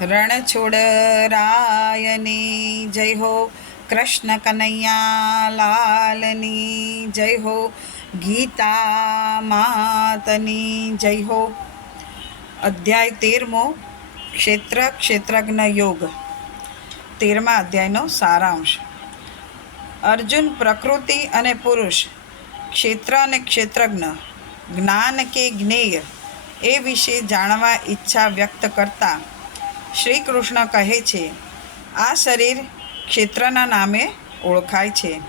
રણછોડરાયની જય હો, કૃષ્ણ કનૈયા લાલની જય હો, ગીતા માતની જય હો. અધ્યાય 13મો, ક્ષેત્ર ક્ષેત્રજ્ઞ યોગ. 13મા અધ્યાયનો સારાંશ. અર્જુન પ્રકૃતિ અને પુરુષ, ક્ષેત્ર અને ક્ષેત્રજ્ઞ, જ્ઞાન કે જ્ઞેય એ વિશે જાણવા ઈચ્છા વ્યક્ત કરતા શ્રી કૃષ્ણ કહે છે, આ શરીર ક્ષેત્રના નામે ઓળખાય છે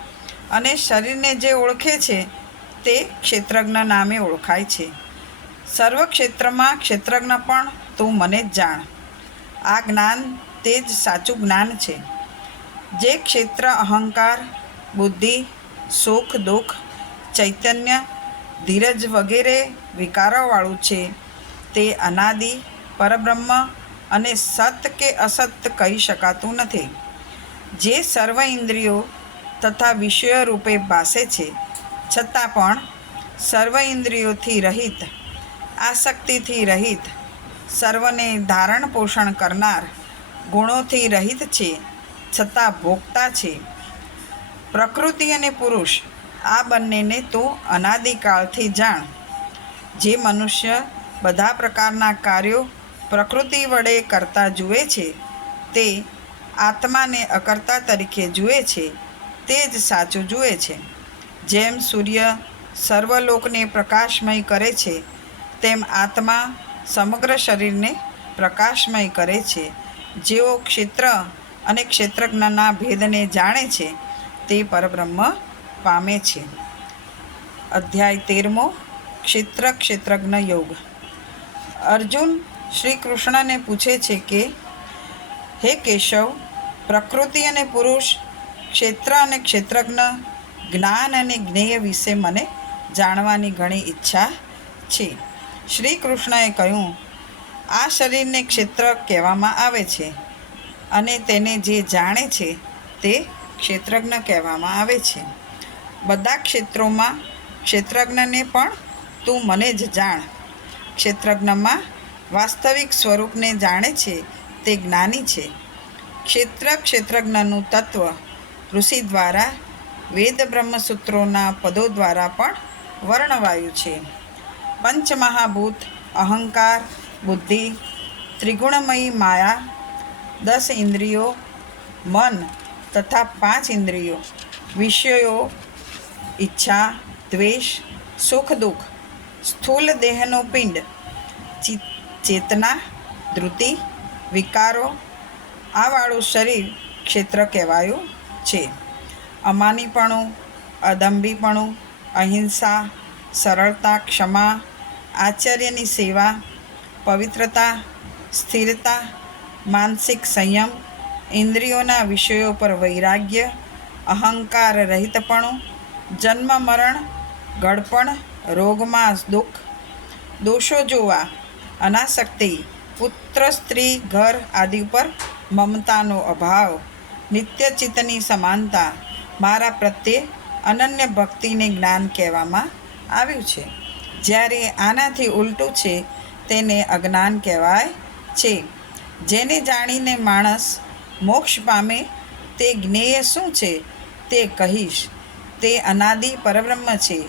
અને શરીરને જે ઓળખે છે તે ક્ષેત્રજ્ઞ નામે ઓળખાય છે. સર્વ ક્ષેત્રમાં ક્ષેત્રજ્ઞ પણ તું મને જ જાણ. આ જ્ઞાન તે જ સાચું જ્ઞાન છે. જે ક્ષેત્ર અહંકાર, બુદ્ધિ, સુખ દુઃખ, ચૈતન્ય, ધીરજ વગેરે વિકારોવાળું છે તે અનાદિ પરબ્રહ્મ અને સત કે અસત કહી શકાતું નથી. જે સર્વ ઇન્દ્રિયો તથા વિષયો રૂપે ભાસે છે છતાં પણ સર્વ ઇન્દ્રિયોથી રહિત, આસક્તિથી રહિત, સર્વને ધારણ પોષણ કરનાર, ગુણોથી રહિત છે છતાં ભોગતા છે. પ્રકૃતિ અને પુરુષ આ બંનેને તું અનાદિકાળથી જાણ. જે મનુષ્ય બધા પ્રકારના કાર્યો પ્રકૃતિ વડે કરતા જુએ છે તે આત્માને અકર્તા તરીકે જુએ છે તે જ સાચું જુએ છે. જેમ સૂર્ય સર્વલોકને પ્રકાશમય કરે છે તેમ આત્મા સમગ્ર શરીરને પ્રકાશમય કરે છે. જેઓ ક્ષેત્ર અને ક્ષેત્રજ્ઞના ભેદને જાણે છે તે પરબ્રહ્મ પામે છે. અધ્યાય 13મો, ક્ષેત્ર ક્ષેત્રજ્ઞ યોગ. અર્જુન શ્રી કૃષ્ણને પૂછે છે કે, હે કેશવ, પ્રકૃતિ અને પુરુષ, ક્ષેત્ર અને ક્ષેત્રજ્ઞ, જ્ઞાન અને જ્ઞેય વિશે મને જાણવાની ઘણી ઈચ્છા છે. શ્રી કૃષ્ણએ કહ્યું, આ શરીરને ક્ષેત્ર કહેવામાં આવે છે અને તેને જે જાણે છે તે ક્ષેત્રજ્ઞ કહેવામાં આવે છે. બધા ક્ષેત્રોમાં ક્ષેત્રજ્ઞને પણ તું મને જ જાણ. ક્ષેત્રજ્ઞમાં વાસ્તવિક સ્વરૂપને જાણે છે તે જ્ઞાની છે. ક્ષેત્ર ક્ષેત્રજ્ઞનું તત્વ ઋષિ દ્વારા વેદ બ્રહ્મસૂત્રોના પદો દ્વારા પણ વર્ણવાયું છે. પંચમહાભૂત, અહંકાર, બુદ્ધિ, ત્રિગુણમયી માયા, 10 ઇન્દ્રિયો, મન તથા 5 ઇન્દ્રિયો, વિષયો, ઈચ્છા, દ્વેષ, સુખ દુઃખ, સ્થૂલ દેહનો પિંડ, ચેતના, ધૃતિ, વિકારો, આવાળું શરીર ક્ષેત્ર કહેવાયું છે. અમાનીપણું, અદંભીપણું, અહિંસા, સરળતા, ક્ષમા, આચાર્યની સેવા, પવિત્રતા, સ્થિરતા, માનસિક સંયમ, ઇન્દ્રિયોના વિષયો પર વૈરાગ્ય, અહંકાર રહિતપણું, જન્મ મરણ, ગળપણ, રોગમાં દુઃખ, દોષો જોવા, અનાસક્તિ, પુત્ર સ્ત્રી ઘર આદિ પર મમતાનો અભાવ, નિત્યચિત્તની સમાનતા, મારા પ્રત્યે અનન્ય ભક્તિને જ્ઞાન કહેવામાં આવ્યું છે. જ્યારે આનાથી ઉલટું છે તેને અજ્ઞાન કહેવાય છે. જેને જાણીને માણસ મોક્ષ પામે તે જ્ઞેય શું છે તે કહીશ. તે અનાદિ પરબ્રહ્મ છે.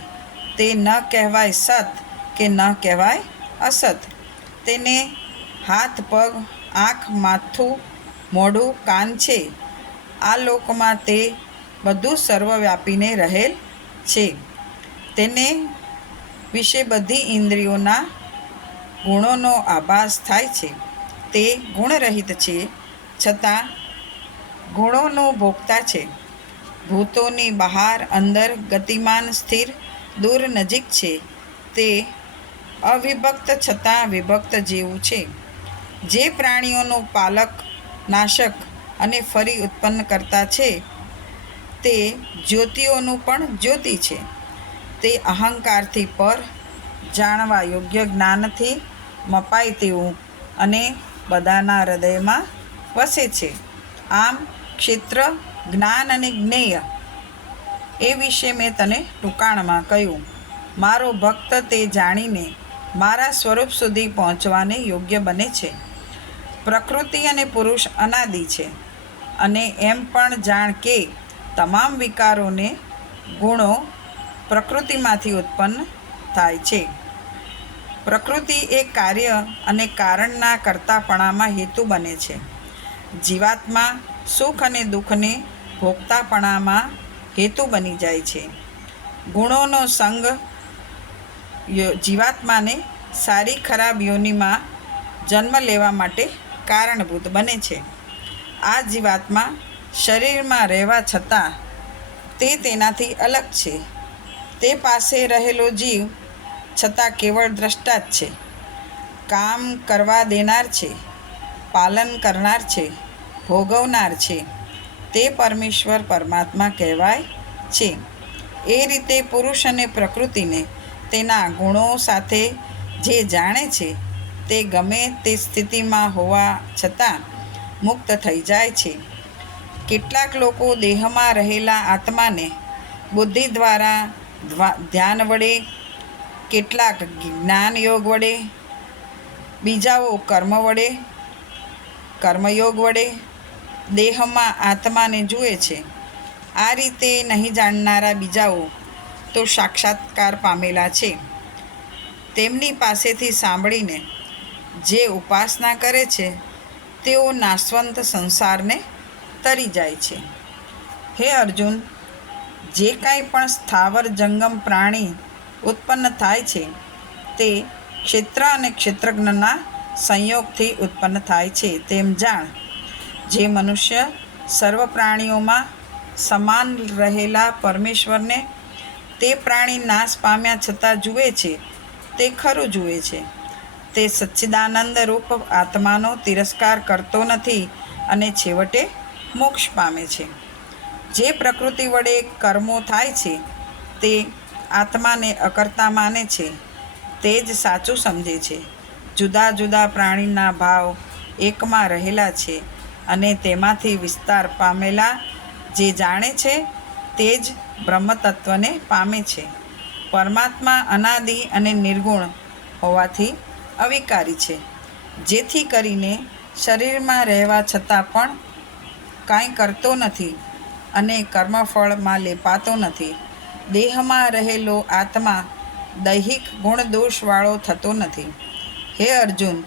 તે ન કહેવાય સત કે ન કહેવાય અસત. તેને હાથ પગ, આંખ, માથું, મોઢું, કાન છે. આ લોકમાં તે બધું સર્વવ્યાપીને રહેલ છે. તેને વિશે બધી ઇન્દ્રિયોના ગુણોનો આભાસ થાય છે. તે ગુણરહિત છે છતાં ગુણોનો ભોગતા છે. ભૂતોની બહાર અંદર ગતિમાન, સ્થિર, દૂર, નજીક છે. તે અવિભક્ત છતાં વિભક્ત જેવું છે. જે પ્રાણીઓનો પાલક, નાશક અને ફરી ઉત્પન્ન કરતા છે તે જ્યોતિઓનું પણ જ્યોતિ છે. તે અહંકારથી પર, જાણવા યોગ્ય જ્ઞાનથી મપાય તેવું અને બધાના હૃદયમાં વસે છે. આમ ક્ષેત્ર, જ્ઞાન અને જ્ઞેય એ વિશે મેં તને ટૂંકાણમાં કહ્યું. મારો ભક્ત તે જાણીને મારા સ્વરૂપ સુધી પહોંચવાને યોગ્ય બને છે. પ્રકૃતિ અને પુરુષ અનાદિ છે અને એમ પણ જાણ કે તમામ વિકારોને ગુણો પ્રકૃતિમાંથી ઉત્પન્ન થાય છે. પ્રકૃતિ એ કાર્ય અને કારણના કર્તાપણામાં હેતુ બને છે. જીવાત્મા સુખ અને દુઃખને ભોગતાપણામાં હેતુ બની જાય છે. ગુણોનો સંગ જીવાત્માને સારી ખરાબ યોનિમાં જન્મ લેવા માટે કારણભૂત બને છે. આ જીવાત્મા શરીરમાં રહેવા છતાં તે તેનાથી અલગ છે. તે પાસે રહેલો જીવ છતાં કેવળ દ્રષ્ટા જ છે. કામ કરવા દેનાર છે, પાલન કરનાર છે, ભોગવનાર છે, તે પરમેશ્વર પરમાત્મા કહેવાય છે. એ રીતે પુરુષ અને પ્રકૃતિને તેના ગુણો સાથે જે જાણે છે તે ગમે તે સ્થિતિમાં હોવા છતાં મુક્ત થઈ જાય છે. કેટલાક લોકો દેહમાં રહેલા આત્માને બુદ્ધિ દ્વારા ધ્યાન વડે, કેટલાક જ્ઞાન યોગ વડે, બીજાઓ કર્મયોગ વડે દેહમાં આત્માને જુએ છે. આ રીતે નહીં જાણનારા બીજાઓ તો સાક્ષાત્કાર પામેલા છે. તેમની પાસેથી સાંભળીને જે ઉપાસના કરે છે તેઓ નાશવંત સંસારને તરી જાય છે. હે અર્જુન, જે કાંઈ પણ સ્થાવર જંગમ પ્રાણી ઉત્પન્ન થાય છે તે ક્ષેત્ર અને ક્ષેત્રજ્ઞના સંયોગથી ઉત્પન્ન થાય છે તેમ જાણ. જે મનુષ્ય સર્વ પ્રાણીઓમાં સમાન રહેલા પરમેશ્વરને તે પ્રાણી નાશ પામ્યા છતાં જુએ છે તે ખરું જુએ છે. તે સચ્ચિદાનંદ રૂપ આત્માનો તિરસ્કાર કરતો નથી અને છેવટે મોક્ષ પામે છે. જે પ્રકૃતિ વડે કર્મો થાય છે તે આત્માને અકર્તા માને છે તે જ સાચું સમજે છે. જુદા જુદા પ્રાણીના ભાવ એકમાં રહેલા છે અને તેમાંથી વિસ્તાર પામેલા જે જાણે છે તે જ બ્રહ્મતત્વને પામે છે. પરમાત્મા અનાદિ અને નિર્ગુણ હોવાથી અવિકારી છે, જેથી કરીને શરીરમાં રહેવા છતાં પણ કાંઈ કરતો નથી અને કર્મફળમાં લેપાતો નથી. દેહમાં રહેલો આત્મા દૈહિક ગુણદોષવાળો થતો નથી. હે અર્જુન,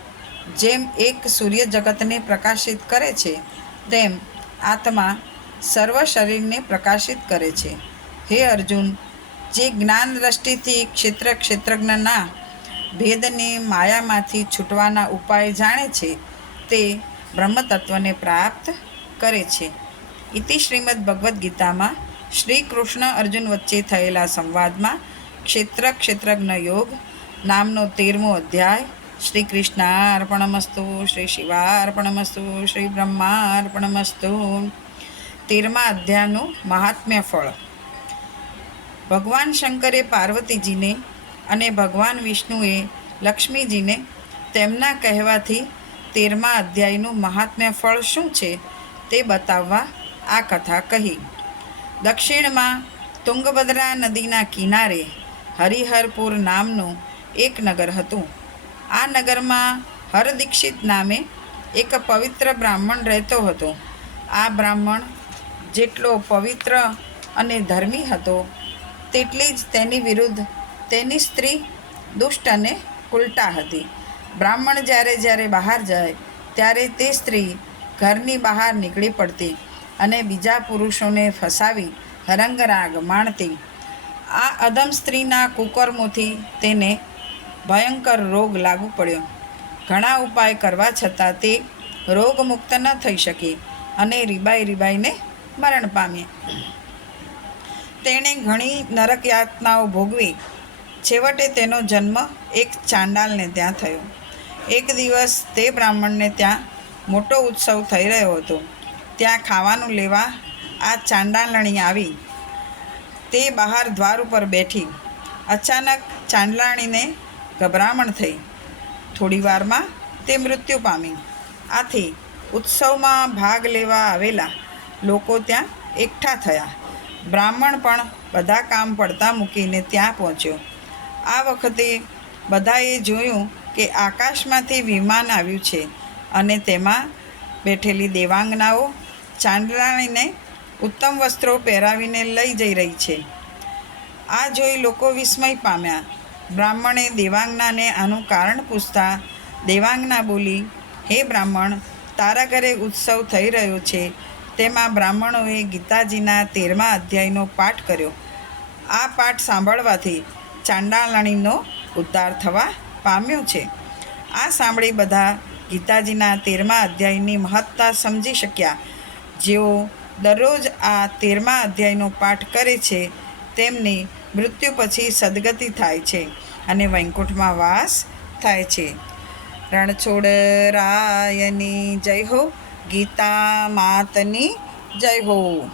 જેમ એક સૂર્ય જગતને પ્રકાશિત કરે છે તેમ આત્મા સર્વ શરીરને પ્રકાશિત કરે છે. હે અર્જુન, જે જ્ઞાન દ્રષ્ટિથી ક્ષેત્રજ્ઞના ભેદને માયામાંથી છૂટવાના ઉપાય જાણે છે તે બ્રહ્મતત્વને પ્રાપ્ત કરે છે. ઇતિ શ્રીમદ્ ભગવદ્ ગીતામાં શ્રી કૃષ્ણ અર્જુન વચ્ચે થયેલા સંવાદમાં ક્ષેત્રજ્ઞ યોગ નામનો 13મો અધ્યાય. શ્રી કૃષ્ણાર્પણમસ્તુ, શ્રી શિવાર્પણમસ્તુ, શ્રી બ્રહ્માર્પણમસ્તુ. 13મા અધ્યાયનું મહાત્મ્ય ફળ. ભગવાન શંકરે પાર્વતીજીને અને ભગવાન વિષ્ણુએ લક્ષ્મીજીને તેમના કહેવાથી 13મા અધ્યાયનું મહાત્મ્ય ફળ શું છે તે બતાવવા આ કથા કહી. દક્ષિણમાં તુંગભદ્રા નદીના કિનારે હરિહરપુર નામનું એક નગર હતું. આ નગરમાં હરદીક્ષિત નામે એક પવિત્ર બ્રાહ્મણ રહેતો હતો. આ બ્રાહ્મણ જેટલો પવિત્ર અને ધર્મી હતો તેટલી જ તેની વિરુદ્ધ તેની સ્ત્રી દુષ્ટ અને ઉલટા હતી. બ્રાહ્મણ જ્યારે બહાર જાય ત્યારે તે સ્ત્રી ઘરની બહાર નીકળી પડતી અને બીજા પુરુષોને ફસાવી રંગરાગ માણતી. આ અધમ સ્ત્રીના કુકર્મોથી તેને ભયંકર રોગ લાગુ પડ્યો. ઘણા ઉપાય કરવા છતાં તે રોગમુક્ત ન થઈ શકી અને રીબાઈને મરણ પામી. તેણે ઘણી નરક યાતનાઓ ભોગવી. છેવટે તેનો જન્મ એક ચાંડાલને ત્યાં થયો. એક દિવસ તે બ્રાહ્મણને ત્યાં મોટો ઉત્સવ થઈ રહ્યો હતો. ત્યાં ખાવાનું લેવા આ ચાંડાલણી આવી. તે બહાર દ્વાર ઉપર બેઠી. અચાનક ચાંડાલણીને ગભરામણ થઈ. થોડી વારમાં તે મૃત્યુ પામી. આથી ઉત્સવમાં ભાગ લેવા આવેલા લોકો ત્યાં એકઠા થયા. બ્રાહ્મણ પણ બધા કામ પડતા મૂકીને ત્યાં પહોંચ્યો. આ વખતે બધાએ જોયું કે આકાશમાંથી વિમાન આવ્યું છે અને તેમાં બેઠેલી દેવાંગનાઓ ચાંડાળીને ઉત્તમ વસ્ત્રો પહેરાવીને લઈ જઈ રહી છે. આ જોઈ લોકો વિસ્મય પામ્યા. બ્રાહ્મણે દેવાંગનાને આનું કારણ પૂછતા દેવાંગના બોલી, હે બ્રાહ્મણ, તારા ઘરે ઉત્સવ થઈ રહ્યો છે, તેમાં બ્રાહ્મણોએ ગીતાજીના 13મા અધ્યાયનો પાઠ કર્યો. આ પાઠ સાંભળવાથી ચાંડાળણીનો ઉદ્ધાર થવા પામ્યો છે. આ સાંભળી બધા ગીતાજીના 13મા અધ્યાયની મહત્તા સમજી શક્યા. જેઓ દરરોજ આ 13મા અધ્યાયનો પાઠ કરે છે તેમની મૃત્યુ પછી સદગતિ થાય છે અને વૈકુંઠમાં વાસ થાય છે. રણછોડરાયની જય હો, ગીતા માતની જય હો.